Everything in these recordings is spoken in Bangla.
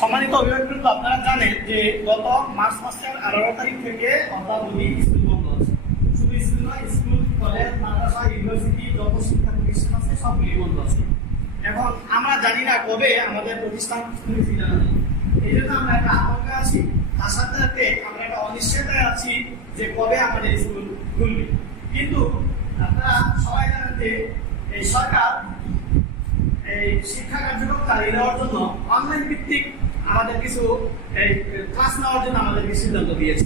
সম্মানিত অভিভাবকবৃন্দ, আপনারা জানেন যে গত মার্চ মাসের 11 তারিখ থেকে অর্থাৎ স্কুল বন্ধ আছে। শুধু স্কুল নয়, স্কুল, কলেজ, মাদ্রাসা, ইউনিভার্সিটি যত শিক্ষা প্রতিষ্ঠান আছে সবগুলি বন্ধ আছে। এখন আমরা জানি না কবে আমাদের প্রতিষ্ঠান খুলবে না, এই জন্য আমরা একটা আতঙ্কে আছি। তার সাথে সাথে আমরা একটা অনিশ্চয়তায় আছি যে কবে আমাদের স্কুল খুলবে। কিন্তু আপনারা সবাই জানেন যে এই সরকার এই শিক্ষা কার্যক্রম চালিয়ে দেওয়ার জন্য অনলাইন ভিত্তিক আমাদের কিছু ক্লাস নেওয়ার জন্য আমাদেরকে সিদ্ধান্ত দিয়েছে।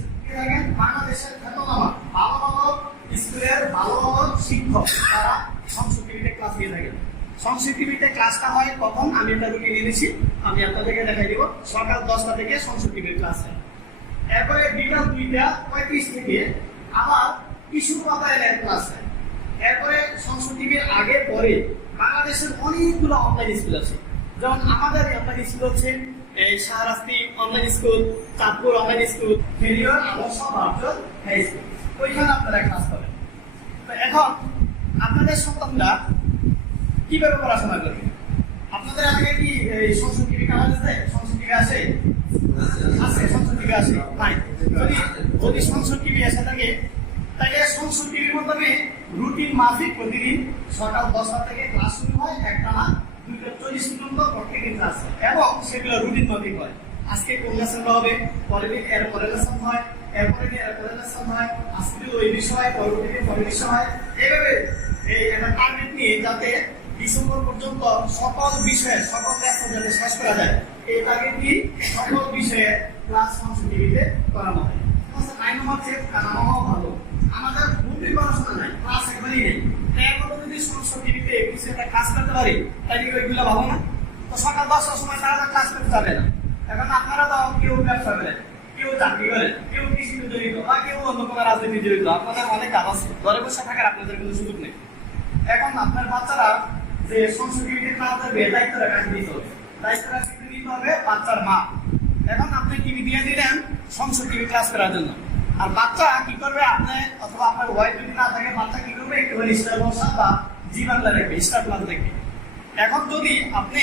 বাংলাদেশের খ্যাতনামা ভালো ভালো স্কুলের ভালো ভালো শিক্ষক তারা সংস্কৃত টিভিতে ক্লাস দিয়ে থাকেন। সংস্কৃত টিভিতে ক্লাসটা হয় কখন, আমি একটা রুটিন এনেছি, আমি আপনাদেরকে দেখাই দিব। সকাল 10টা থেকে সংস্কৃত টিভির ক্লাস হয়। এরপরে বিকাল 2:35 থেকে আবার কিশোর বাতায়নের ক্লাস হয়। এরপরে সংস্কৃত টিভির আগে পরে বাংলাদেশের অনেকগুলো অনলাইন স্কুল আছে। যেমন আমাদের অনলাইন স্কুল হচ্ছে এই Shahrasti online school, Chandpur online school, ফেরিওর আদর্শ ভার্চুয়াল হাই স্কুল, ওইখানে আপনারা ক্লাস পাবেন। তো এখন আপনাদের সন্তানরা কিভাবে পড়াশোনা করবে? আপনাদের আগে কি সংস্কৃত টিভি কাজ আছে? সংস্কৃত টিভি আসে? আছে, সংস্কৃত টিভি আসে নাই? যদি সংস্কৃত টিভি এসে থাকে তাহলে সংস্কৃত টিভির মাধ্যমে রুটিন মাফিক প্রতিদিন সকাল 10টা থেকে ক্লাস শুরু হয়, একটানা 2:40 পর্যন্ত প্রত্যেকদিন ক্লাস হয় এবং সেগুলো রুটিন মাফিক হয়। আজকে কোন লেসন হবে, পরের দিন এর পরের লেসন হয়, এরপরে দিন এর পরের লেসন হয়, আজকে ওই বিষয়, পরবর্তী দিন পরের বিষয় হয়। এইভাবে এই একটা টার্গেট নিয়ে যাতে ডিসেম্বর পর্যন্ত সকল বিষয়ে সকল লেসন যাতে শেষ করা যায়, এই টার্গেট নিয়ে সকল বিষয়ে ক্লাস সংস্কৃত টিভিতে করানো হয়। আইন হচ্ছে নামাও ভালো, আমাদের বুদ্ধি পড়াশোনা নাই, ক্লাস একবারই নেই। এরপরে যদি সংস্কৃত টিভিতে কিছু একটা কাজ করতে পারি তাহলে ওইগুলো ভালো না? তো সকাল 10টার সময় তারা ক্লাস করতে যাবে না। এখন আপনারা তো কেউ ব্যবসা করেন, কেউ চাকরি করেন, কেউ কৃষিতে জড়িত বা কেউ অন্য কোনো রাজনীতি জড়িত, আপনাদের অনেক কাজ আছে, ঘরে বসে থাকার আপনাদের কোনো সুযোগ নেই। এখন আপনার বাচ্চারা যে সংস্কৃত টিভিতে ক্লাস দেবে দায়িত্বটা কাকে দিতে হবে? দায়িত্বটা কিন্তু দিতে হবে বাচ্চার মা। এখন আপনি টিভি দিয়ে দিলেন সংস্কৃত টিভি ক্লাস করার জন্য, আর বাচ্চা কি করবে? আপনি অথবা আপনার ওয়াইফ যদি না থাকে, বাচ্চা কি করবে? একটুখানি স্টার বসা বা জি বাংলা দেখবে, স্টার প্লাস দেখবে। এখন যদি আপনি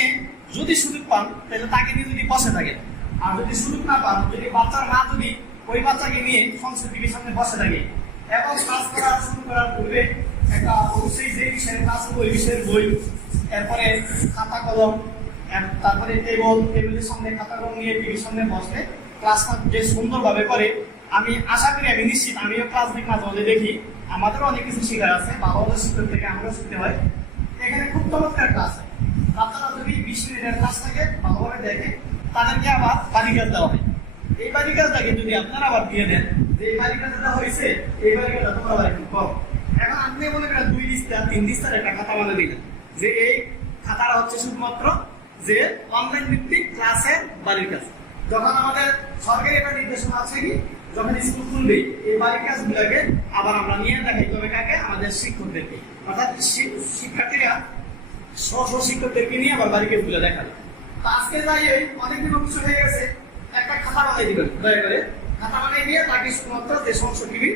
সুযোগ পান তাহলে তাকে নিয়ে যদি বসে থাকেন, আর যদি সুযোগ না পান, যদি বাচ্চার মা যদি ওই বাচ্চাকে নিয়ে সংস্কৃত টিভির সামনে বসে থাকে এবং ক্লাস করা শুরু করার পূর্বে একটা অবশ্যই যে বিষয়ের ক্লাস হবে ওই বিষয়ের বই, এরপরে খাতা কলম, তারপরে টেবিলের সামনে খাতা কলম নিয়ে টিভির সামনে বসলে ক্লাসটা যে সুন্দরভাবে করে, আমি আশা করি, আমি নিশ্চিত, আমিও ক্লাস দেখি মাঝে মাঝে দেখি, আমাদেরও অনেক কিছু শেখার আছে, বাবা মাদের শিক্ষক থেকে আমরাও শিখতে হয়। এখানে খুব চমৎকার ক্লাস হয়। বাচ্চারা যদি 20 মিনিটের ক্লাসটাকে ভালোভাবে দেখে তাদেরকে আবার বাড়ি কাজ দেওয়া হয়। এই বাড়ি কাজটাকে যদি আপনারা আবার দিয়ে দেন যে এই বাড়ি কাজটা হয়েছে, এই বাড়ি কাজটা তোমরা আবার একটু কম। এখন আপনি মনে করেন 2 দিস্তা 3 দিস্তার একটা খাতা বানিয়ে দিলেন যে এই খাতাটা হচ্ছে শুধুমাত্র যে অনলাইন ভিত্তিক ক্লাসের বাড়ির কাজ। যখন আমাদের সরকারি একটা নির্দেশনা আছে কি, যখন স্কুল খুলবে এই বাড়ির কাজগুলোকে আবার আমরা নিয়ে দেখাইতে হবে কাকে? আমাদের শিক্ষকদেরকে, অর্থাৎ শিক্ষার্থীরা স্ব শিক্ষকদেরকে নিয়ে আবার বাড়ির কাজগুলো দেখাবে। তো আজকে যাই অনেকদিন কিছু হয়ে গেছে, একটা খাতা বানিয়ে দিবেন, দয়া করে খাতা বানিয়ে দিয়ে তাকে শুধুমাত্র যে সংস্কৃত টিভি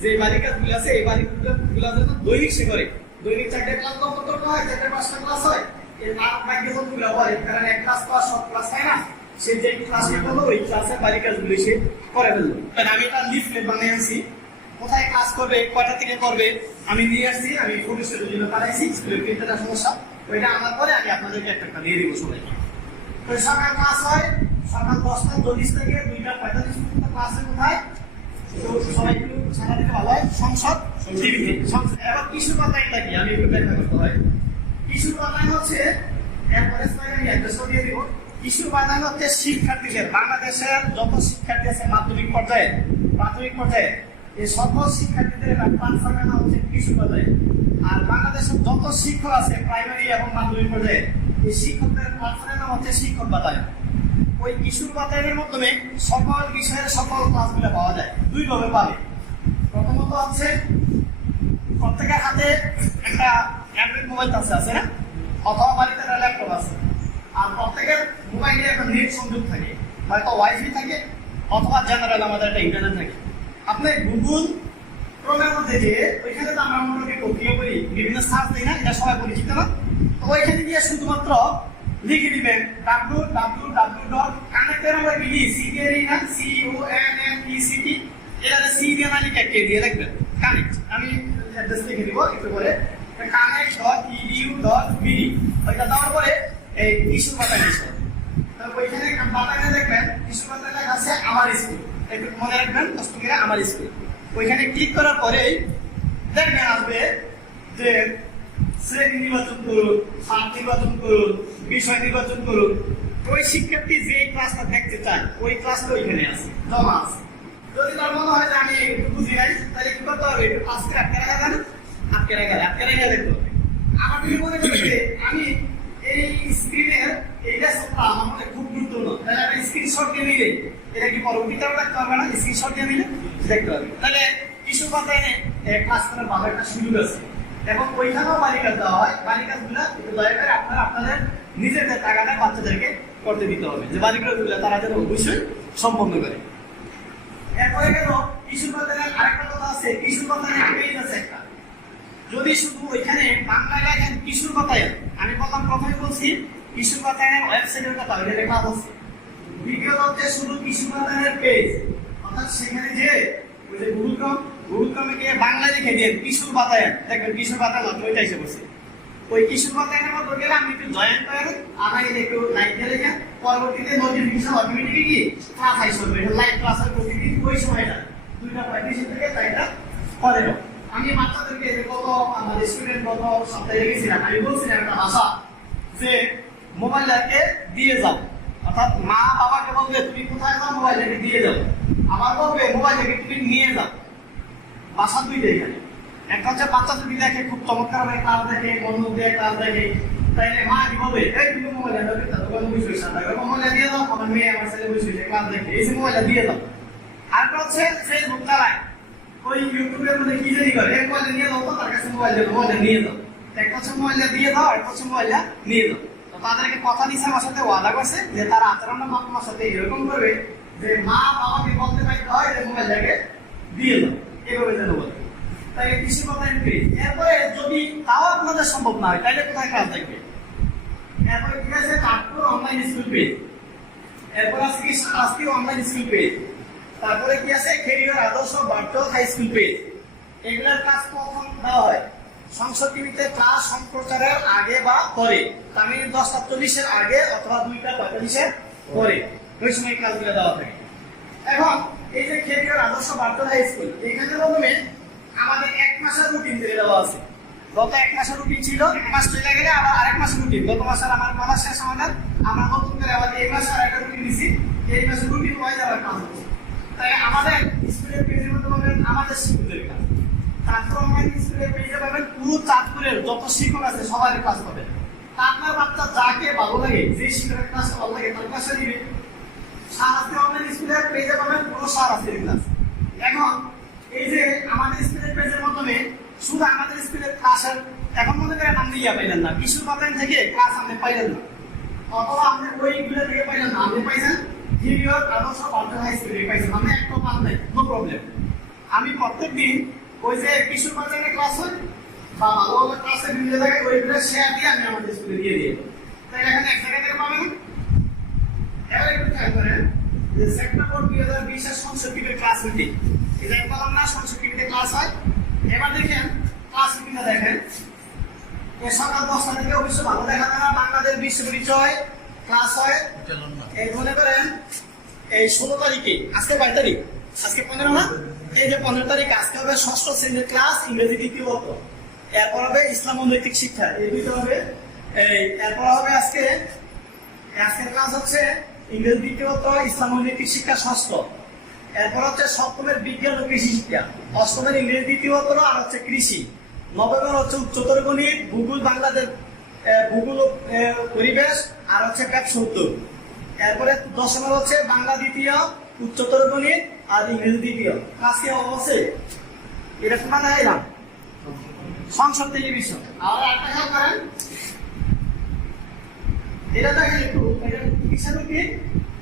যে বাড়ির কাজগুলো আছে এই বাড়ির কাজগুলো যেন দৈনিক সে করে, দৈনিক 4টে ক্লাস কত হয়, 4-5টা ক্লাস হয়, এর বাকি কতগুলো হয়, কারণ এক ক্লাস তো সব ক্লাস হয় না, সে যে ক্লাসে করলো ওই ক্লাসের বাড়ির কাজগুলো সে করে ফেললো। আমি একটা লিফলেট বানিয়ে আনছি, কোথায় কাজ করবে, কয়টা থেকে করবে আমি নিয়ে আসছি, আমি ভবিষ্যতের জন্য পাঠাইছি, স্কুলের প্রিন্টারের সমস্যা, ওইটা আনার পরে আমি আপনাদেরকে একটা দিয়ে দিব সবাইকে। তো সকাল ক্লাস হয় সকাল 10:40 থেকে 2:45 পর্যন্ত ক্লাসে কোথায় সবাই একটু ছাড়া দিলে ভালো হয়, সংসদ টিভিতে। এবার কিশোর বাতায়নটা কি আমি একটু ব্যাখ্যা করতে হয়। কিশোর বাতায়ন হচ্ছে এরপরে আমি অ্যাড্রেসটা দিয়ে দিব। কিশোর বাতায়ন হচ্ছে শিক্ষার্থীদের, বাংলাদেশের যত শিক্ষার্থী আছে মাধ্যমিক পর্যায়ে, প্রাথমিক পর্যায়ে, এই সকল শিক্ষার্থীদের প্ল্যাটফর্মের নাম হচ্ছে কিশোর বাতায়ন। আর বাংলাদেশের যত শিক্ষক আছে প্রাইমারি এবং মাধ্যমিক পর্যায়ে, এই শিক্ষকদের প্ল্যাটফর্মের নাম হচ্ছে শিক্ষক বাতায়ন। ওই কিশোর বাতায়নের মাধ্যমে সকল বিষয়ের সকল ক্লাসগুলো পাওয়া যায়, 2 ভাবে পাবে। প্রথমত হচ্ছে প্রত্যেকের হাতে একটা অ্যান্ড্রয়েড মোবাইল আছে না, অথবা বাড়িতে একটা ল্যাপটপ আছে, আর প্রত্যেকের মোবাইলে একটা নেট সংযোগ থাকে, হয়তো ওয়াইফাই থাকে অথবা জেনারেল আমাদের একটা ইন্টারনেট থাকে। আপনি গুগল ক্রোমের মধ্যে যে ওইখানে তো আমরা মোটামুটি প্রক্রিয়া করি, বিভিন্ন সার্চ দিই না, এটা সবাই পরিচিত না, তো ওইখানে গিয়ে শুধুমাত্র লিখে দিবেন www.kandidat বিডি সি দিয়ে দিই না, C O N N E C T, এটা সি দিয়ে না লিখে কে দিয়ে রাখবেন কানেক্ট। আমি অ্যাড্রেস লিখে দিব একটু পরে, connect.edu.bd ওইটা দেওয়ার পরে এই কিশোর বাতায়ন লিখবেন। তারপর ওইখানে বাতায়নে দেখবেন কিশোর বাতায়ন লেখা আছে আমার স্কুল, একটু মনে রাখবেন কষ্ট করে আমার স্কুল। ওইখানে ক্লিক করার পরেই দেখবেন আসবে যে শ্রেণী নির্বাচন করুন, সাল নির্বাচন করুন, বিষয় নির্বাচন করুন। ওই শিক্ষার্থী যে ক্লাসটা দেখতে চায় ওই ক্লাসটা ওইখানে আছে, জমা আছে। যদি তার মনে হয় যে আমি একটু বুঝি নাই, তাহলে কি করতে হবে, একটু আজকে আটকে রাখা যাবে, আটকে রাখা দেখতে হবে। আমার যদি মনে করি যে আমি এই স্ক্রিনের এইটা সবটা আমার মনে খুব গুরুত্বপূর্ণ, তাহলে একটা স্ক্রিনশট দিয়ে নিলে এটা কি পরবর্তীটাও রাখতে হবে না, স্ক্রিনশট দিয়ে নিলে দেখতে হবে। তাহলে কিশোর বাতায়নে ক্লাস করার ভালো একটা সুযোগ আছে, এবং ওইখানেও বালিকা দেওয়া হয়। বালিকাগুলা দয়া করে আপনারা আপনাদের নিজেদের টাকাটা বাচ্চাদেরকে করতে দিতে হবে, যে বালিকাগুলো তারা যেন অবশ্যই সম্পন্ন করে। এরপরে গেল কিশোর বাতায়নের আরেকটা কথা আছে, কিশোর বাতায়নের পেজ আছে একটা। যদি শুধু ওইখানে বাংলা লেখেন কিশোর বাতায়ন, আমি প্রথমে বলছি কিশোর বাতায়নের ওয়েবসাইটের কথা ওইটা লেখা আছে। দ্বিতীয়ত হচ্ছে শুধু কিশোর বাতায়নের পেজ, অর্থাৎ সেখানে যে ওই যে গুগল ক্রমে গিয়ে বাংলা লিখে দিয়ে কিশোর বাতায়ন দেখবেন, কিশোর বাতায়ন ওইটা এসে বসে। ওই কিশোর বাতায়নের মধ্যে গেলে আপনি একটু জয়েন করেন, আমার একটু লাইক দিয়ে রেখে পরবর্তীতে নোটিফিকেশন অটোমেটিকলি কি ক্লাস আইসে হবে। এটা লাইভ ক্লাসের প্রতিদিন ওই সময়টা 2:35 থেকে 4টা পরে। আমি বাচ্চাদেরকে কত আমাদের স্টুডেন্ট কত সপ্তাহে গেছিলাম, আমি বলছিলাম একটা ভাষা যে মোবাইলটাকে দিয়ে যাও, অর্থাৎ মা বাবাকে বলবে তুমি কোথায় যাও, মোবাইলটাকে দিয়ে যাও। আবার বলবে মোবাইলটাকে তুমি নিয়ে যাও। ভাষা দুইটা এখানে, একটা হচ্ছে বাচ্চা যদি দেখে খুব চমৎকার ভাবে ক্লাস দেখে, মনোযোগ দিয়ে ক্লাস দেখে, তাইলে মা কি বলবে এই তুমি মোবাইলটা মোবাইলটা দিয়ে দাও, আমার মেয়ে আমার ছেলে বসে ক্লাস দেখে, এই মোবাইলটা দিয়ে দাও। আরেকটা হচ্ছে ফেসবুক চালায়, ওই ইউটিউবের মধ্যে কি জানি করে, এক মোবাইলটা নিয়ে দাও তো তার কাছে মোবাইলটা নিয়ে দাও। একটা হচ্ছে মোবাইলটা দিয়ে দাও, একটা হচ্ছে মোবাইলটা নিয়ে দাও। তো তাদেরকে কথা দিচ্ছে আমার সাথে ওয়াদা করছে যে তারা আচরণ আমার সাথে এরকম করবে যে মা বাবাকে বলতে পারতে হয় যে মোবাইলটাকে দিয়ে দাও, এভাবে যেন বলে। তাই কৃষি বাতায়ন পেজ। এরপরে যদি তাও আপনাদের সম্ভব না হয় তাহলে কোথায় কাজ থাকবে? এরপরে ঠিক আছে তারপর অনলাইন স্কুল পেজ, এরপর আজকে অনলাইন স্কুল পেজ, তারপরে কি আছে খেরিয়ার আদর্শ বার্টল হাই স্কুল পেজ। এগুলোর কাজ কখন দেওয়া হয়? সংসদ টিভিতে ক্লাস সম্প্রচারের আগে বা পরে, তার মানে 10:40 আগে অথবা 2:45 পরে, ওই সময় ক্লাসগুলো দেওয়া থাকে। এখন এই যে খেরিয়ার আদর্শ বার্টল হাই স্কুল, এখানে প্রথমে আমাদের 1 মাসের রুটিন দিয়ে দেওয়া আছে। গত 1 মাসের রুটিন ছিল, 1 মাস চলে গেলে আবার আরেক মাসের রুটিন। গত মাসের আমার ক্লাস শেষ আমাদের, আমরা নতুন করে আবার এই মাসে আরেকটা রুটিন দিছি, এই মাসের রুটিন ওয়াইজ আবার কাজ হচ্ছে। তাই আমাদের স্কুলের পেজের মধ্যে পাবেন আমাদের শিক্ষকদের কাজ, তারপর অনলাইন স্কুলের পেজে পাবেন পুরো চাঁদপুরের যত শিক্ষক আছে সবার ক্লাস পাবেন। আপনার বাচ্চা যাকে ভালো লাগে, যে শিক্ষকের ক্লাস ভালো লাগে তার ক্লাসে দিবে। সারাস্তি অনলাইন স্কুলের পেজে পাবেন পুরো সারাস্তির ক্লাস। এখন এই যে আমাদের স্কুলের পেজের মাধ্যমে শুধু আমাদের স্কুলের ক্লাসের এখন মনে করেন আপনি পাইলেন না, কিশোর বাতায়ন থেকে ক্লাস আপনি পাইলেন না, অথবা আপনি ওইগুলো থেকে পাইলেন না, আপনি পাইছেন হিরিয়র আদর্শ বার্টল হাই স্কুলে পাইছেন, আপনি একটা পান নাই, নো প্রবলেম। আমি প্রত্যেকদিন ওই যে কিশোর বাতায়নের ক্লাস হয় বা ভালো ভালো ক্লাসে বিভিন্ন জায়গায় ওইগুলো শেয়ার দিয়ে আমি আমাদের স্কুলে দিয়ে দিই। তাই এখানে এক জায়গা থেকে পাবেন। এবার একটু খেয়াল করেন যে সেপ্টেম্বর 2020 এর সংসদ টিভির ক্লাস মিটিং, এই যে বললাম না সংসদ টিভিতে ক্লাস হয়। এবার দেখেন ক্লাস মিটিংটা দেখেন, এই সকাল 10টা থেকে অবশ্য ভালো দেখা যায় না, বাংলাদেশ বিশ্ব পরিচয় ক্লাস হয়। এই মনে করেন এই 16 তারিখে, আজকে 22 তারিখ, আজকে 15 না, এই যে 15 তারিখ আজকে হবে 6ষ্ঠ শ্রেণীর ক্লাস ইংরেজি দ্বিতীয় পত্র। এরপর হবে ইসলাম ও নৈতিক শিক্ষা, এই দুইটা হবে। এরপর হবে আজকের ক্লাস হচ্ছে ইংরেজি দ্বিতীয় পত্র, ইসলাম ও নৈতিক শিক্ষা 6ষ্ঠ। এরপর হচ্ছে 7মের বিজ্ঞান ও কৃষি শিক্ষা, 8মের ইংরেজি দ্বিতীয় পত্র আর হচ্ছে কৃষি, 9মের হচ্ছে উচ্চতর গণিত, ভূগোল, বাংলাদেশ ভূগোল ও পরিবেশ আর হচ্ছে ব্যবসা উদ্যোগ। এরপরে 10মের হচ্ছে বাংলা দ্বিতীয়, উচ্চতর গণিত আর ইংরেজি দ্বিতীয়। আজকে অবশ্যই এটা শোনা যায় না সংসদ টেলিভিশন। আর একটা খেয়াল করেন, এটা দেখেন একটু,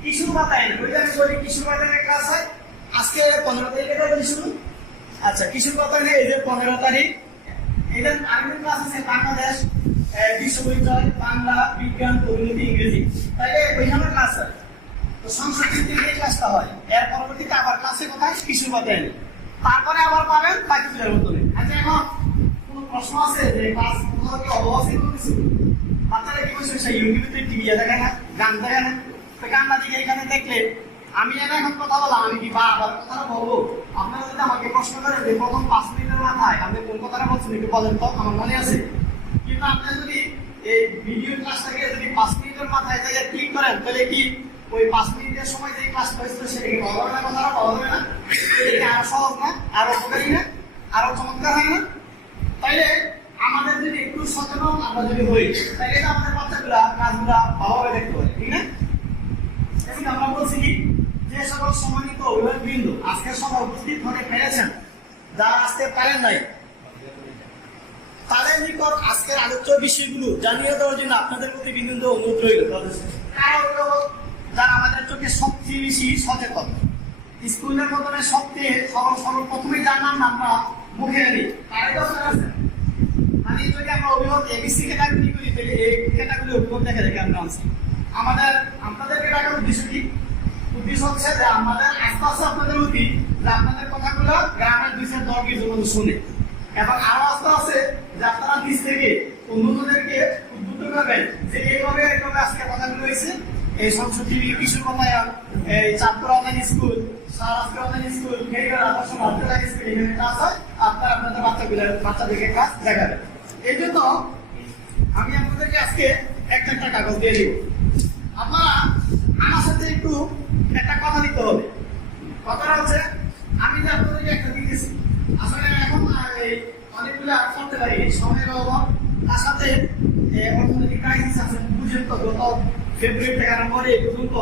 কিশোর বাতায়ন, ওইটা আমি বলি কিশোর বাতায়নের ক্লাস হয় আজকে 15 তারিখে বলি শুরু। আচ্ছা, কিশোর বাতায়নে এই যে 15 তারিখ, এটা আরেকটা ক্লাস আছে বাংলাদেশ বিশ্ব পরিচয়, বাংলা, বিজ্ঞান, পরিণতি, ইংরেজি, তাইলে ওইখানে ক্লাস হয়। তো সংসদ ভিত্তিক ক্লাসটা হয়, এর পরবর্তীতে আবার ক্লাসে কোথায় কিশোর বাদে তারপরে আবার পাবেন বাকি পিলার উত্তরে। আচ্ছা, এখন কোনো প্রশ্ন আছে যে ক্লাস কোথাও কি অবস্থিত কিছু বাচ্চারা কি বলছে সেই ইউটিউবে টিভি দেখে না, গান দেখে না, তো গান না দিকে এখানে দেখলে আমি এখন কথা বললাম, আমি কি বা আবার কথাটা বলবো? আপনারা যদি আমাকে প্রশ্ন করেন যে প্রথম 5 মিনিটের মাথায় আপনি কোন কথাটা বলছেন একটু বলেন তো, আমার মনে আছে। কিন্তু আপনি যদি এই ভিডিও ক্লাসটাকে যদি 5 মিনিটের মাথায় যাই ক্লিক করেন, তাহলে কি ওই 5 মিনিটের সময় যে ক্লাসটা হয়েছিল সেটাকে বলা হবে না, কথাটা বলা হবে না? এটা আরো সহজ না, আরো উপকারী না, আরো চমৎকার হয় না? তাইলে আমাদের যদি একটু সচেতন আমরা যদি হই, তাহলে আমাদের বাচ্চাগুলা কাজগুলা ভালোভাবে দেখতে পারে, ঠিক না? এবং আমরা বলছি কি যে সকল সম্মানিত অভিভাবকবৃন্দ আজকের সভা উপস্থিত হতে পেরেছেন, যারা আসতে পারেন নাই তাদের নিকট আজকের আলোচ্য বিষয়গুলো জানিয়ে দেওয়ার জন্য আপনাদের প্রতি বিনীত অনুরোধ রইল। যারা আমাদের চোখে সবচেয়ে বেশি সচেতন, স্কুলের মতনে সবচেয়ে সর্বপ্রথমে যার নাম আমরা মুখে আনি, তারাই তো আছেন। মানে যদি আমরা অভিভাবক এবিসি ক্যাটাগরি করি, তাহলে এই ক্যাটাগরি অভিভাবক দেখা যায় আমরা আনছি। আপনাদেরকে ডাকার উদ্দেশ্য কি? উদ্দেশ্য হচ্ছে যে আমাদের আস্তে আস্তে আপনাদের উচিত যে আপনাদের কথাগুলো গ্রামের 2-10 জন শুনে, এবং আরো আস্তে আস্তে যে আপনারা নিজ থেকে অন্যদেরকে উদ্বুদ্ধ করবেন যে এইভাবে আজকে কথাগুলো হয়েছে। এই সংস্কৃতি কিশোর বাতায়ন, এই Chandpur online school, Sarajpur online school, খেইগার আদর্শ মাধ্যমিক স্কুল, এখানে ক্লাস হয়, আপনারা আপনাদের বাচ্চাদেরকে ক্লাস দেখাবেন। এই জন্য আমি আপনাদেরকে আজকে একটা কাগজ দিয়ে দিব। আপনারা আমার সাথে একটু একটা কথা দিতে হবে। কথাটা হচ্ছে, আমি যে আপনাদেরকে একটা দিয়েছি, আসলে এখন অনেকগুলো করতে পারি, সময়ের অভাব, তার সাথে অর্থনৈতিক ক্রাইসিস আছে। বুঝেন তো, গত ফেব্রুয়ারি থেকে আরম্ভ করে এই পর্যন্ত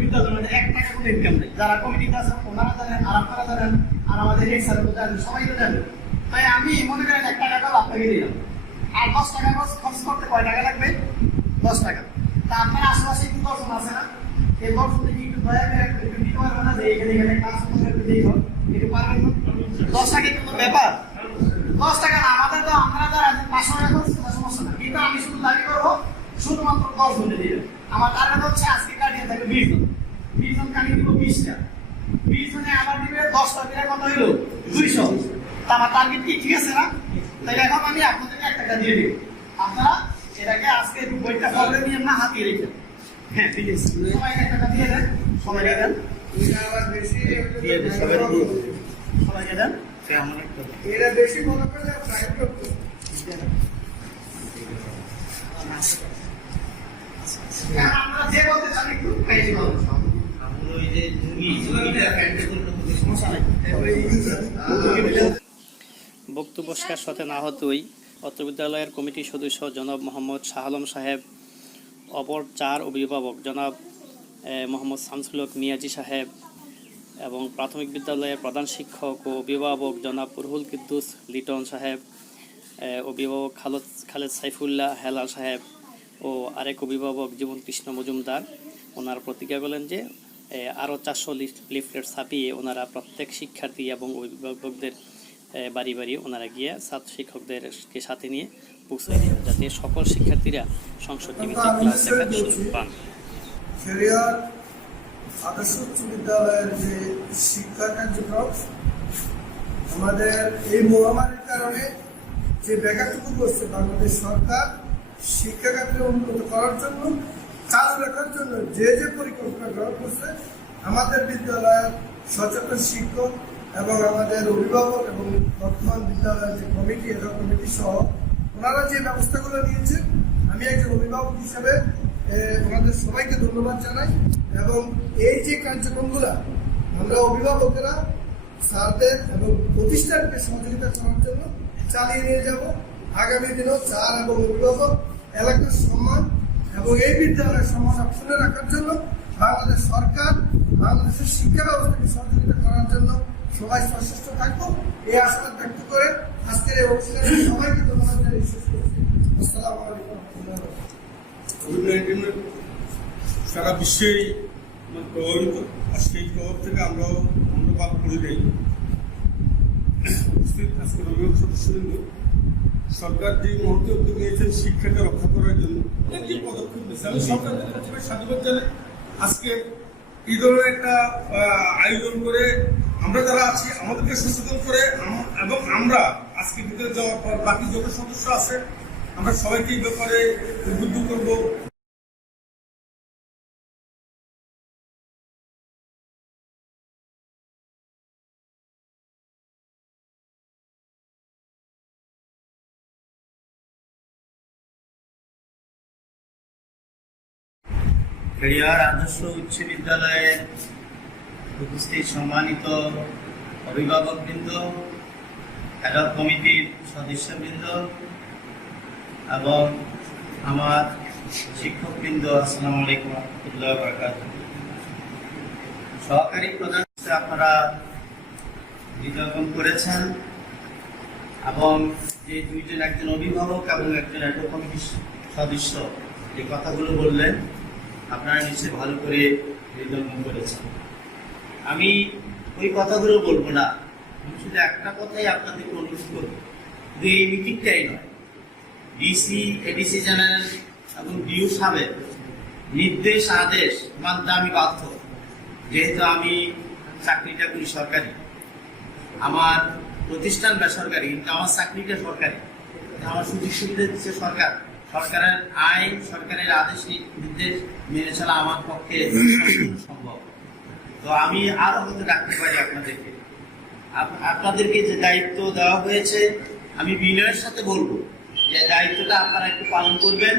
বিদ্যালয় 1 টাকা কোনো ইনকাম নেই। যারা কমিটিতে আছেন ওনারা জানেন, আর আপনারা জানেন, আর আমাদের হেড স্যারও জানেন, সবাই তো জানেন। তাই আমি মনে করেন 1 টাকা করে আপনাকে দিলাম, আর 10 টাকা খরচ করতে কয় টাকা লাগবে? 10 টাকা। তা আপনার আশেপাশে একটু দর্শন আছে না, এই দর্শন থেকে একটু দয়া করে একটু দিতে পারবেন না যে এখানে ক্লাস একটু দিয়ে হোক, একটু পারবেন না? 10 টাকা কিন্তু ব্যাপার, 10 টাকা না। আমাদের তো আমরা যারা 500 টাকা করছি সমস্যা না, কিন্তু আমি শুধু দাবি করবো শুধুমাত্র 10 জনে দিবেন। আমার টার্গেট হচ্ছে আজকে কাটিয়ে থাকবে 20 জন, 20 জন কাটিয়ে দিব 20টা, 20 জনে আবার দিবে 10টা, দিলে কত হইলো? 200। তা আমার টার্গেট কি ঠিক আছে না? তাহলে এখন আমি আপনাদেরকে 1 টাকা দিয়ে দিব, আপনারা এটাকে আজকে বইটা ফলে নিয়ে না হাতিয়ে রেখেন। হ্যাঁ, ঠিক আছে, সবাই 1 টাকা দিয়ে দেন, সবাইকে দেন, সবাইকে দেন। এরা বেশি মনে করে প্রাইভেট করতে আমরা যে বলতে চান একটু পেয়েছি বলুন। বক্তব্য শেষ হতে না হতেই অত্র বিদ্যালয়ের কমিটির সদস্য জনাব মোহাম্মদ শাহ আলম সাহেব, অপর 4 অভিভাবক জনাব মোহাম্মদ শামসুল হক মিয়াজি সাহেব এবং প্রাথমিক বিদ্যালয়ের প্রধান শিক্ষক ও অভিভাবক জনাব রুহুল কিদ্দুস লিটন সাহেব, অভিভাবক খালেদ সাইফুল্লাহ হেলাল সাহেব ও আরেক অভিভাবক জীবন কৃষ্ণ মজুমদার, ওনারা প্রতিজ্ঞা করলেন যে আরও 400 লিফলেট ছাপিয়ে ওনারা প্রত্যেক শিক্ষার্থী এবং অভিভাবকদের বাড়ি বাড়ি ওনারা গিয়ে ছাত্র শিক্ষকদেরকে সাথে নিয়ে পৌঁছে দেবে, যাতে সকল শিক্ষার্থীরা সংসদ টিভিতে ক্লাস দেখার সুযোগ পান। খেরিয়ার আদর্শ উচ্চ বিদ্যালয়ের যে শিক্ষা কার্যক্রম আমাদের এই মহামারীর কারণে যে ব্যাঘাতটুকু করছে, বাংলাদেশ সরকার শিক্ষা ক্ষেত্রে উন্নত করার জন্য, চালু রাখার জন্য যে পরিকল্পনা গ্রহণ করছে, আমাদের বিদ্যালয়ের সচেতন শিক্ষক এবং আমাদের অভিভাবক এবং বর্তমান বিদ্যালয়ের যে কমিটি এবং কমিটি সহ ওনারা যে ব্যবস্থাগুলো নিয়েছে, আমি একজন অভিভাবক হিসেবে ওনাদের সবাইকে ধন্যবাদ জানাই। এবং এই যে কার্যক্রমগুলো আমরা অভিভাবকেরা স্যারদের এবং প্রতিষ্ঠানকে সহযোগিতা করার জন্য চালিয়ে নিয়ে যাব। আগামী দিনেও স্যার এবং অভিভাবক এলাকার সম্মান এবং এই বিদ্যালয়ের সম্মান অক্ষুণ্ণ রাখার জন্য বাংলাদেশ সরকার বাংলাদেশের শিক্ষা ব্যবস্থাকে সহযোগিতা করার জন্য সবাই সচেষ্ট থাকবো, এই আশাবাদ ব্যক্ত করে আজকের এই অনুষ্ঠানে সবাইকে ধন্যবাদ জানিয়ে শেষ করছি। আসসালামু আলাইকুম। কোভিড-19 সারা বিশ্বেই প্রভাবিত, আর সেই প্রভাব থেকে আমরাও বাদ পড়ে যাই। আজকের অভিভাবক সদস্যবৃন্দ, সরকার যে মুহূর্তে উদ্যোগ নিয়েছেন শিক্ষাকে রক্ষা করার জন্য অনেক পদক্ষেপ নিয়েছে, আমি সরকারের কাছে সাধুবাদ জানাই। আজকে এই ধরনের একটা আয়োজন করে আমরা যারা আছি আমাদেরকে সচেতন করে এবং আমরা আজকে ভিতরে যাওয়ার পর বাকি যত সদস্য আছে আমরা সবাইকে এই ব্যাপারে উদ্বুদ্ধ করবো। খেলিয়ার আদর্শ উচ্চ বিদ্যালয়ের উপস্থিত সম্মানিত অভিভাবকবৃন্দ, অ্যাডক কমিটির সদস্যবৃন্দ এবং আমার শিক্ষকবৃন্দ, আসসালামু আলাইকুম রহমতুল্লাহ বারাকাতুহু। সহকারী প্রধান হিসেবে আপনারা হৃদয়ঙ্গম করেছেন এবং যে দুইজন, একজন অভিভাবক এবং একজন অ্যাডক কমিটির সদস্য যে কথাগুলো বললেন আপনারা নিশ্চয়ই ভালো করে হৃদয়ঙ্গম করেছেন। আমি ওই কথাগুলো বলবো না, আমি শুধু একটা কথাই আপনাদেরকে অনুরোধ করব, যে এই মিটিংটাই নয়, ডিসি, এডিসি জেনারেল এবং ডিউ সাহেব নির্দেশ আদেশ মানতে আমি বাধ্য। যেহেতু আমি চাকরিটা করি সরকারি, আমার প্রতিষ্ঠান বেসরকারি, কিন্তু আমার চাকরিটা সরকারি, আমার সুযোগ সুবিধা দিচ্ছে সরকার। সরকারের আইন, সরকারের আদেশ নির্দেশ মেনে চলা আমার পক্ষে সম্ভব। তো আমি আরো হয়তো ডাকতে পারি আপনাদেরকে, আপনাদেরকে যে দায়িত্ব দেওয়া হয়েছে আমি বিনয়ের সাথে বলবো যে দায়িত্বটা আপনারা একটু পালন করবেন,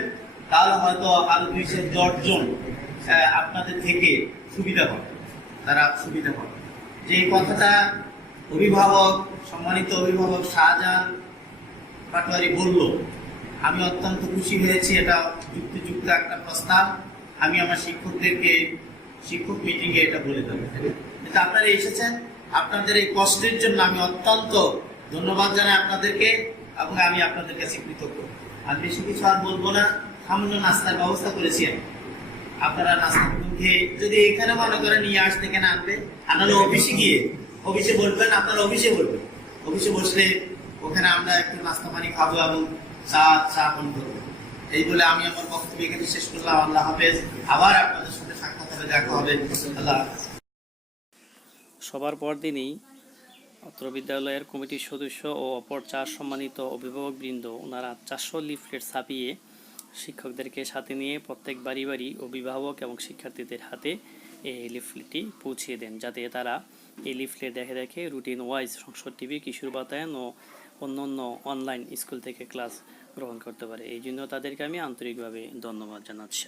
তাহলে হয়তো আরো 2-10 জন আপনাদের থেকে সুবিধা পাবে, তারা সুবিধা পাবে। যে কথাটা অভিভাবক, সম্মানিত অভিভাবক শাহজাহান পাটোয়ারি বলল, আমি অত্যন্ত খুশি হয়েছি। এটা যুক্তিযুক্ত একটা প্রস্তাব। আমি আমার শিক্ষকদেরকে শিক্ষক মিটিংয়ে এটা বলে দেবো। কিন্তু আপনারা এসেছেন, আপনাদের এই কষ্টের জন্য আমি অত্যন্ত ধন্যবাদ জানাই আপনাদেরকে এবং আমি আপনাদের কাছে কৃতজ্ঞ। আর বেশি কিছু আর বলবো না, সামান্য নাস্তার ব্যবস্থা করেছি আমি। আপনারা নাস্তা খেয়ে যদি এখানে মনে করে নিয়ে আসতে কেন আনবে, আনালে অফিসে গিয়ে অফিসে বলবেন, আপনারা অফিসে বলবেন, অফিসে বসলে ওখানে আমরা একটু নাস্তা পানি খাবো এবং চা পান করবো। এই বলে আমি আমার বক্তব্য এখানে শেষ করলাম। আল্লাহ হাফেজ। আবার আপনাদের সাথে সাক্ষাৎ হবে, দেখা হবে। আল্লাহ হাফেজ। সবার পরদিনই অত্র বিদ্যালয়ের কমিটির সদস্য ও অপর 4 সম্মানিত অভিভাবকবৃন্দ ওনারা 400 লিফলেট ছাপিয়ে শিক্ষকদেরকে সাথে নিয়ে প্রত্যেক বাড়ি বাড়ি অভিভাবক এবং শিক্ষার্থীদের হাতে এই লিফলেটটি পৌঁছিয়ে দেন, যাতে তারা এই লিফলেট দেখে দেখে রুটিন ওয়াইজ সংসদ টিভি, কিশোর বাতায়ন ও অন্যান্য অনলাইন স্কুল থেকে ক্লাস গ্রহণ করতে পারে। এই জন্য তাদেরকে আমি আন্তরিকভাবে ধন্যবাদ জানাচ্ছি।